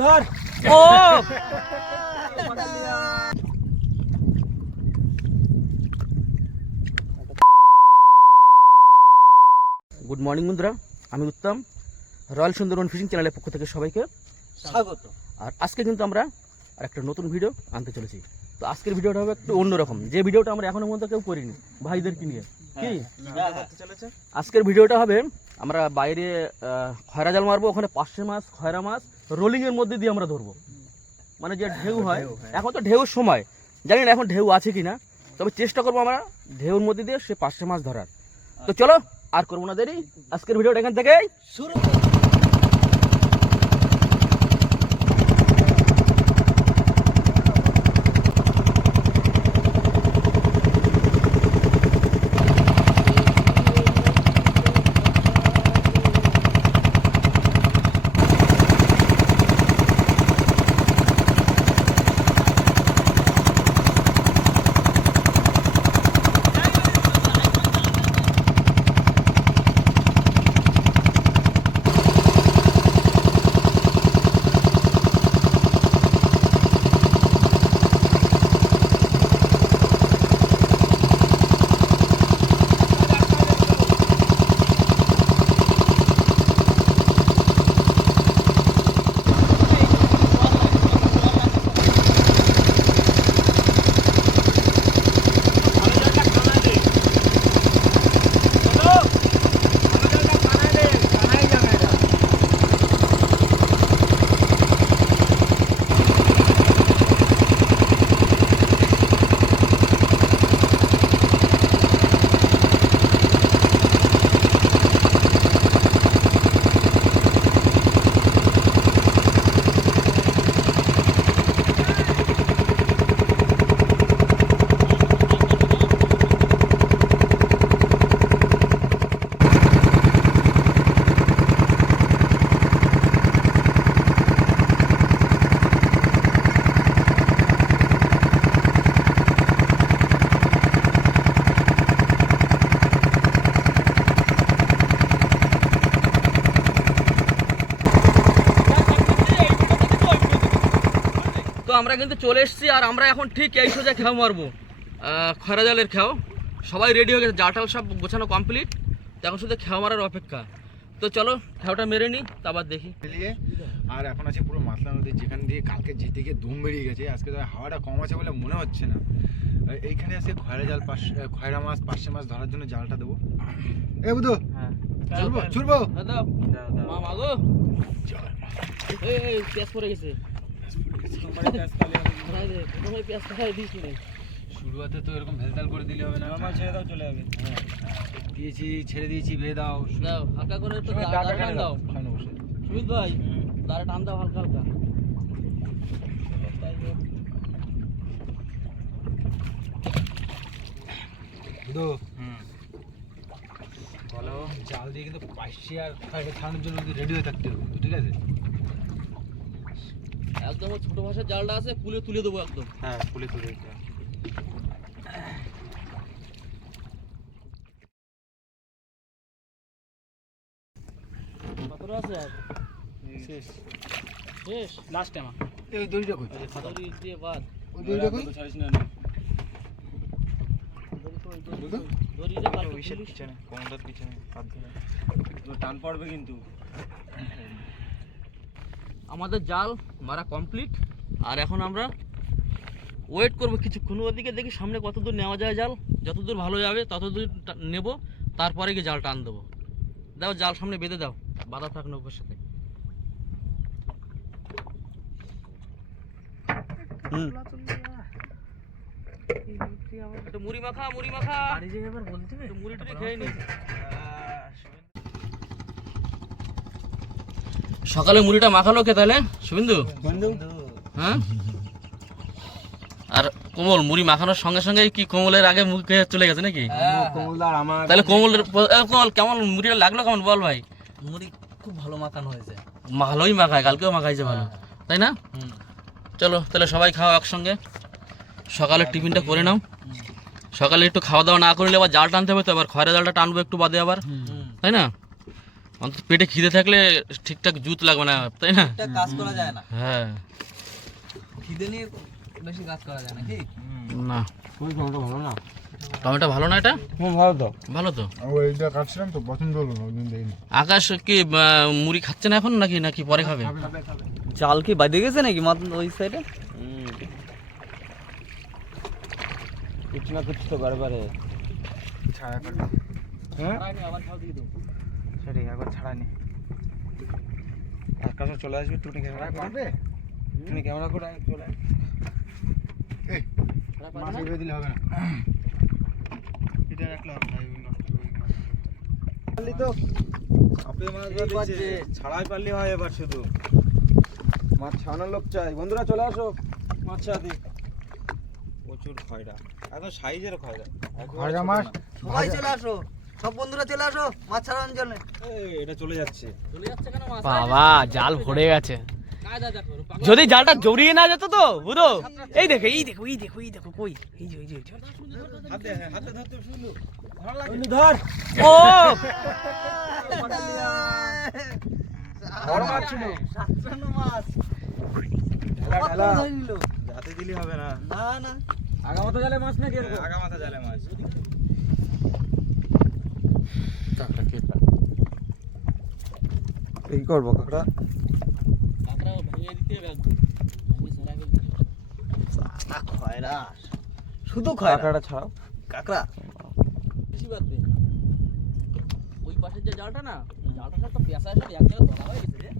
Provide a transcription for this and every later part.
ধর ও good morning বন্ধুরা, আমি উত্তম, রয়্যাল সুন্দরবন ফিশিং চ্যানেলের পক্ষ থেকে সবাইকে স্বাগত। আর আজকে কিন্তু আমরা আর একটা নতুন ভিডিও আনতে চলেছি। তো আজকের ভিডিওটা হবে একটু অন্যরকম, যে ভিডিওটা আমরা এখনো পর্যন্ত কেউ করিনি ভাইদেরকে নিয়ে। কি আজকের ভিডিওটা হবে, আমরা বাইরে খয়রা জাল মারবো, ওখানে পার্শে মাছ, খয়রা মাছ রোলিংয়ের মধ্যে দিয়ে আমরা ধরবো। মানে যে ঢেউ হয়, এখন তো ঢেউর সময়, জানি না এখন ঢেউ আছে কি না, তবে চেষ্টা করবো আমরা ঢেউর মধ্যে দিয়ে সে পার্শে মাছ ধরার। তো চলো আর করবো না দেরি, আজকের ভিডিওটা এখান থেকে শুরু। তো আমরা কিন্তু চলে এসেছি, আর আমরা এখন ঠিক এই সোজা খেও মারবো, খয়রা জালের খেও। সবাই রেডি হয়ে গেছে, জাটাল সব গোছানো কমপ্লিট, তো এখন শুধু খেও মারার অপেক্ষা। তো চলো খেওটা মেরে নিই, তারপর দেখি। আর এখন আছে পুরো মাতলা নদী, যেখান দিয়ে কালকে যেদিকে ধুম বেরিয়ে গেছে, আজকে তো হাওয়াটা কম আছে বলে মনে হচ্ছে না। এইখানে আছে খয়রা জাল, খয়রা মাছ, পার্শে মাছ ধরার জন্য জালটা দেবো। এ বুধু, হ্যাঁ ছুড়বো ছুড়বো। এই পেঁয়াজ পড়ে গেছে, শুরুতে তো এরকম ভেলতাল করে দিলে হবে না, ছেড়ে দাও, চলে যাবে। দিয়েছি, ছেড়ে দিয়েছি, বেঁধে দাও। দাও হালকা করে একটু দাও, সুমিত ভাই দাঁড়া টান দাও হালকা হালকা। বুধু, বলো, জাল দিয়ে কিন্তু পার্শে আর খয়রা ছাড়ানোর জন্য রেডি হয়ে থাকতে হবে, ঠিক আছে? একদম ছোট ভাষার জালটা আছে, পুলে তুলে দেবো একদম। হ্যাঁ, পুলে তুলে দিতে হবে। কতটা আছে আর শেষ শেষ লাস্ট টাইম। এই দড়িটা কই? দড়ি দিয়ে বাদ, ওই দড়িটা কই? ছাড়িস না, দড়িটা কাল পিছনে, কোমরটার পিছনে হাত ধরে টান পড়বে কিন্তু। আমাদের জাল মারা কমপ্লিট, আর এখন আমরা ওয়েট করবো কিছুক্ষণ, ওদিকে দেখি সামনে কত দূর নেওয়া যায় জাল, যতদূর ভালো যাবে ততদূর নেব, তারপরে গিয়ে জাল টান দেবো। দাও জাল সামনে বেঁধে দাও, বাধা থাক নৌকার সাথে। মুড়ি মাখা, মুড়ি মাখা, মুড়ি টুড়ি খেয়ে নি। সকালে মুড়িটা মাখালো কে তাহলে? শুভিন্দু হ্যাঁ। আর কোমল মুড়ি মাখানোর সঙ্গে সঙ্গে কি কোমলের আগে মুখে চলে গেছে নাকি? তাহলে কোমলের কোমল কেমন মুড়িটা লাগলো, কেমন বল ভাই? মুড়ি খুব ভালো মাখানো হয়েছে, ভালোই মাখায়, কালকেও মাখাইছে ভালো, তাই না? চলো তাহলে সবাই খাও একসঙ্গে, সকালের টিফিনটা করে নাও। সকালে একটু খাওয়া দাওয়া না করলে আবার জাল টানতে হবে, তো আবার খয়রা জালটা টানবো একটু বাদে আবার, তাই না? অন্তত পেটে খিদে থাকলে ঠিকঠাক জুত লাগবে না, তাই না? এটা কাজ করা যায় না, হ্যাঁ। খিদে নিয়ে বেশি কাজ করা যায় না কি? না, টমেটো ভালো না? টমেটো ভালো না এটা? ভালো তো। ভালো তো। ওইটা কাটছিলাম তো, পছন্দ হলো না, ওই দিন দেখিনি। আকাশ কি মুড়ি খাচ্ছে না এখন নাকি নাকি পরে খাবে? জাল কি বাইরে গেছে নাকি ওই সাইডে? কিছু না কিছু তো বারে ছাড়া করে। হ্যাঁ সেটাই, একবার ছাড়ানি। আকাশে চলে আসবে, টুনি ক্যামেরা করবে, টুনি ক্যামেরা করে চলে আসবে। এই মাছ বেঁধে দিলে হবে না, এটা রাখলে হবে না, এই নষ্ট হয়ে গেল। পারলি তো আপনি মাছ দিচ্ছে, ছাড়াই পারলি হয়। এবার শুধু মাছ ছাড়ানোর লোক চাই। বন্ধুরা চলে আসো, মাছ ছাড়াতে। প্রচুর খয়রা, একদম সাইজের খয়রা। খয়রা মাছ সবাই চলে আসো, সব বন্ধুরা চলে আসো মাছ ছাড়ানোর জন্য। এটা চলে যাচ্ছে। বাবা জাল ভরে গেছে। যদি জালটা জড়িয়ে না যেত তো বুঝো। এই দেখো এই দেখো এই দেখো এই দেখো কই, এই যে এই যে হাতে হাতে ধরতে শুনু, ধর। ও বড় মাছ ছিল, সাতটানো মাছ। ঢেলা যাতে দিলি হবে না। না না, আগামাথা জালে মাছ নাকি? আগামাথা জালে মাছ। এই করবো কাকড়া, খয়রা, শুধু খয়রা। কাকড়াটা ছাড়াও। কাকড়া ওই পাশের যে জালটা না, জালটা সব তো পেঁচা সব এক জায়গায় ধরা হয়ে গেছে রে।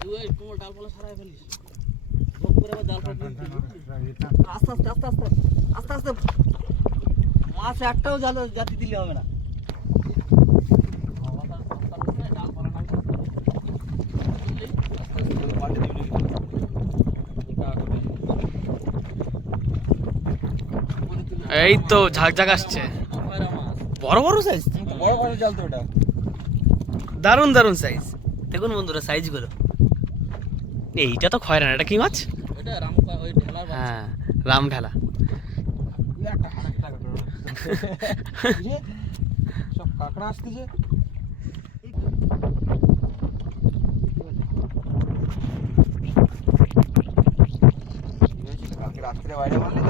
তুই ওই কোমল ডালপালা সারাই ফেলিস, ভোগ করে আবার জাল ফাটিয়ে আস্তে আস্তে আস্তে আস্তে আস্তে আস্তে, মাছ একটাও জাতি দিলে হবে না। এই তো ঝাকঝাক আসছে, বড় বড় সাইজ, বড় বড় জাল তো ওটা। দারুন দারুন সাইজ। দেখুন বন্ধুরা সাইজ গুলো। এইটা তো খয়রা না, এটা কি মাছ? হ্যাঁ রাম ঢালা। সব কাকড়া আসতেছে। রাত্রে বাইরে মারলে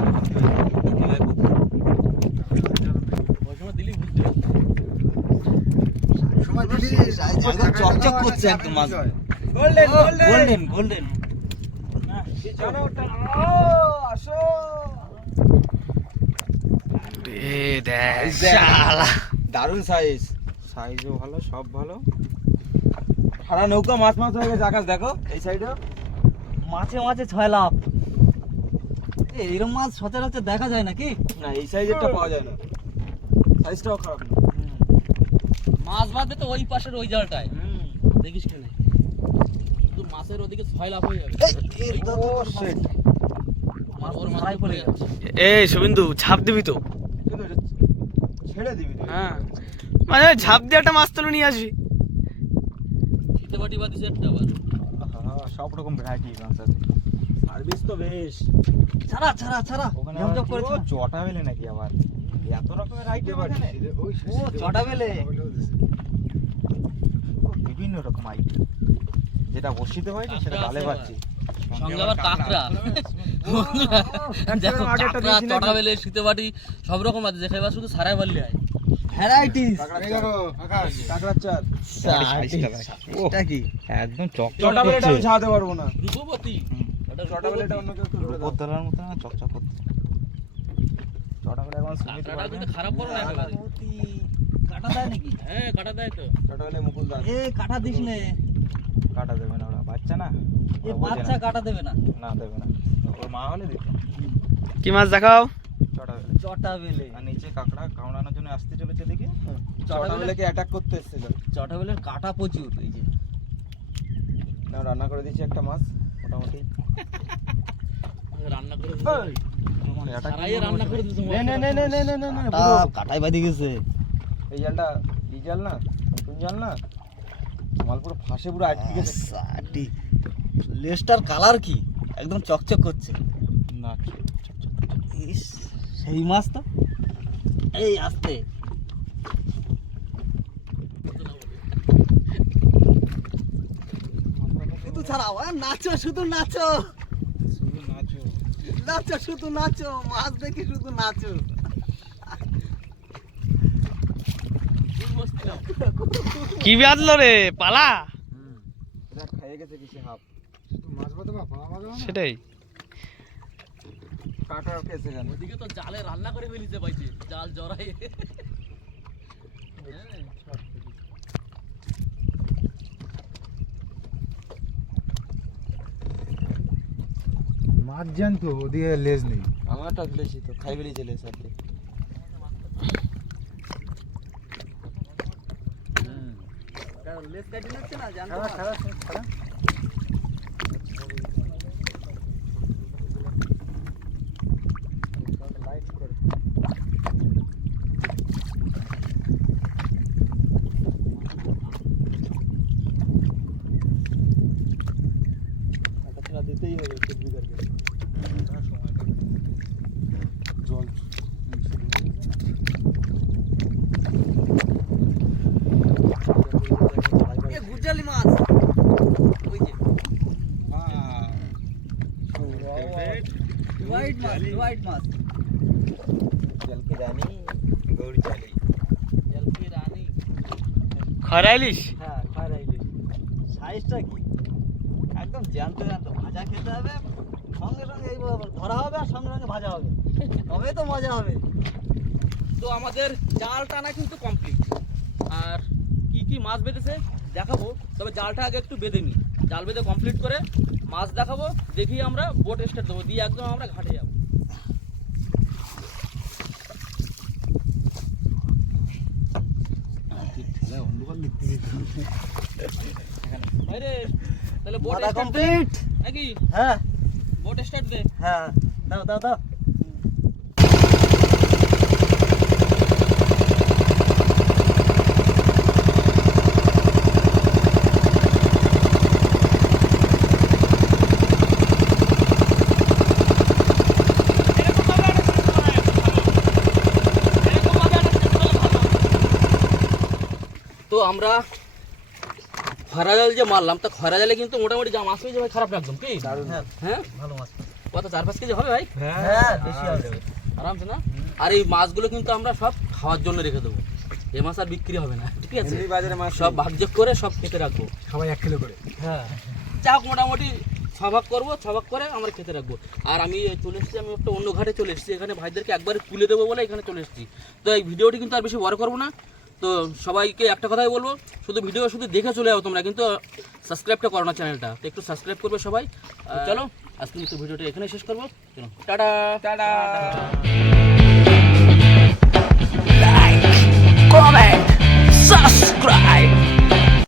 চকচক করছে একদম মাছ। Golden golden golden. দারুন সাইজ, সাইজও ভালো, সব ভালো। সারা নৌকা মাছ মাছ হয়ে গেছে। আকাশ দেখো এই সাইডে মাছে মাছে 6 লাখ। এরকম মাছ সচরাচর দেখা যায় নাকি? না, এই সাইজেরটা পাওয়া যায় না। সাইজটাও খারাপ না। মাছ বাদে তো ওই পাশের ওই জালটায় দেখিস কেন, কিন্তু মাছের ওদিকে 6 লাখ হয়ে যাবে। এই শুভিন্দু ছাপ দিবি তো? ছেড়ে দিবি তুই। হ্যাঁ মানে ঝাপ দিয়ে একটা মাছ তুলে নিয়ে আসবি। ফিতে বাটি বাদিস একটা আবার। সব রকম ভ্যারাইটি আছে। সার্ভিস তো বেশ। ছাড়া ছাড়া ছাড়া, ওখানে জমজম করেছে। জটা বেলে নাকি আবার এত রকমের আইটেম এখানে? ও চটা বেলে, বিভিন্ন রকম আইটেম। যেটা বসিতে হয় না সেটা ডালে পাচ্ছি। সঙ্গে আবার কাঁকড়া। দেখো কাঁকড়া, চটা বেলে, শীতে বাটি সব রকম আছে। যেখানে শুধু সারাই বললি হয় ভ্যারাইটিস। কাকড়ার চাঁদ। এটা কি একদম চটা বেলেটা আমি ছাড়াতে পারবো না। রূপবতী। চটা বেলেটা অন্য কেউ তুলবে। রূপবতীর মতো না, চকচক করতে। চটা বেলে এখন সুমিত কাঁকড়া পারবে। কিন্তু খারাপ করো না একেবারে। কাটা দেয় নাকি? হ্যাঁ কাটা দেয় তো। চটা বেলে মুকুল দাস। এ কাটা দিস নে, কাটা দেবে না, ওরা বাচ্চা না। এ বাচ্চা কাটা দেবে না। না দেবে না, ওর মা হলে দিত। কি মাছ দেখাও? চটা বেলে। চটা বেলে, আর নিচে কাকড়া কামড়ানোর জন্য আসতে চলেছে দেখি। চটা চটা বেলে, বেলেকে অ্যাটাক করতে এসেছিল। চটা বেলের কাটা প্রচুর। এই যে না, রান্না করে দিয়েছি একটা মাছ মোটামুটি। রান্না করে সারাইয়ে রান্না করে দিয়েছে। কাটাই বাঁধি গেছে। এই জালটা কি জাল না, নতুন জাল না, মাল পুরো ফাঁসে পুরো আটকে গেছে। সাটি লেস্টার কালার কি একদম চকচক করছে। না ইস, সেই মাছ তো। এই আস্তে শুধু ছাড়াও, নাচো, শুধু নাচো, শুধু নাচো। নাচো, শুধু নাচো, মাছ দেখি শুধু নাচো। কি বাঁধলো রে পালা? এটা খেয়ে গেছে কিছু হাফ, শুধু মাছ বাঁধো বা পাওয়া বাঁধো না? সেটাই। কাটা খেয়েছে কেন? ওদিকে তো জালে রান্না করে ফেলিছে পাইছে, জাল জড়াই। মাছ জানতো ওদিকে লেজ নেই। আমারটা ফেলেছি তো, খাই ফেলি চলে সাথে। লেস কাটি নাচ্ছে না, জানতো না। দিতেই হবে জল গুজালি মাছ, ওই যে হোয়াইট মাছ, হোয়াইট মাছ। জলকে রানী, গৌড় চালি। জলকি রানী। খরাইলিস? হ্যাঁ, খারাইলি। সাইজটা কি? একদম জ্যান্ত জ্যান্ত, ভাজা খেতে হবে, সঙ্গে সঙ্গে এইভাবে ধরা হবে আর সঙ্গে সঙ্গে ভাজা হবে, তবে তো মজা হবে। তো আমাদের জাল টানা কিন্তু কমপ্লিট। আর কি কি মাছ বেঁধেছে দেখাবো, তবে জালটা আগে একটু বেঁধে নিই। জাল বেঁধে কমপ্লিট করে মাছ দেখাবো, দেখি আমরা বোট স্টার্ট দেবো, দিয়ে একদম আমরা ঘাটে যাবো। বাইরে তাহলে বোট মাথা স্টার্ট কমপ্লিট। নাকি? হ্যাঁ বোট স্টার্ট দে। হ্যাঁ, দাও দাও দাও। তো আমরা খরা জাল যে মারলাম, তা খরা জালে কিন্তু মোটামুটি যা মাছ হয়েছে ভাই, খারাপ না একদম। কি হ্যাঁ, হ্যাঁ, ভালো মাছ। কত 4-5 কেজি হবে ভাই? হ্যাঁ, বেশি হবে। আরামসে না? আর এই মাছগুলো কিন্তু আমরা সব খাওয়ার জন্য রেখে দেবো, এই মাছ আর বিক্রি হবে না, ঠিক আছে? এমনি বাজারে মাছ সব ভাগযোগ করে সব খেতে রাখবো। সবাই 1 কিলো করে। হ্যাঁ, যা হোক মোটামুটি 6 ভাগ করবো, 6 ভাগ করে আমরা খেতে রাখবো। আর আমি চলে এসেছি, আমি একটা অন্য ঘাটে চলে এসেছি, এখানে ভাইদেরকে একবারে তুলে দেবো বলে এখানে চলে এসেছি। তো এই ভিডিওটি কিন্তু আর বেশি বড় করবো না। তো সবাইকে একটা কথাই বলবো, শুধু ভিডিও শুধু দেখে চলে যাও তোমরা, কিন্তু সাবস্ক্রাইবটা করো না চ্যানেলটা, তো একটু সাবস্ক্রাইব করবে সবাই। চলো আজকে কিন্তু ভিডিওটা এখানে শেষ করবো। চলো টাটা টাটা।